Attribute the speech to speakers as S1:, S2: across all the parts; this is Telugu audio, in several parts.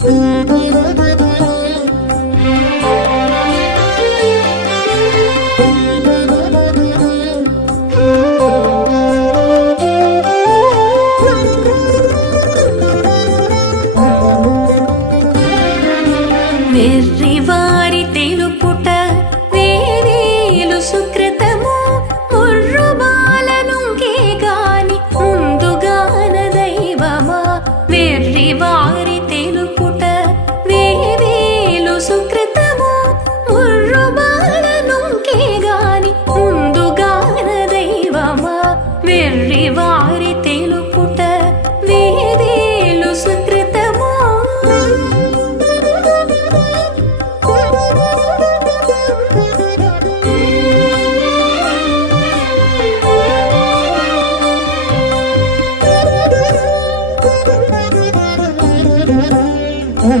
S1: మెర్రి వారి తెలుపు nhìn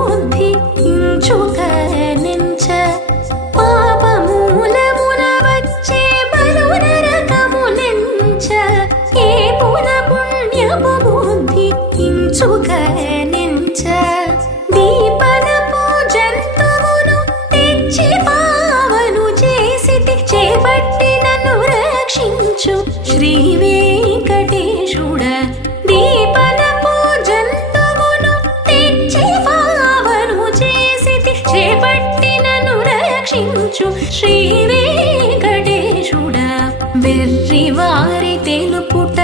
S1: చూచు శ్రీ వెంకటేశుడా వెర్రి వారి తెలుపుట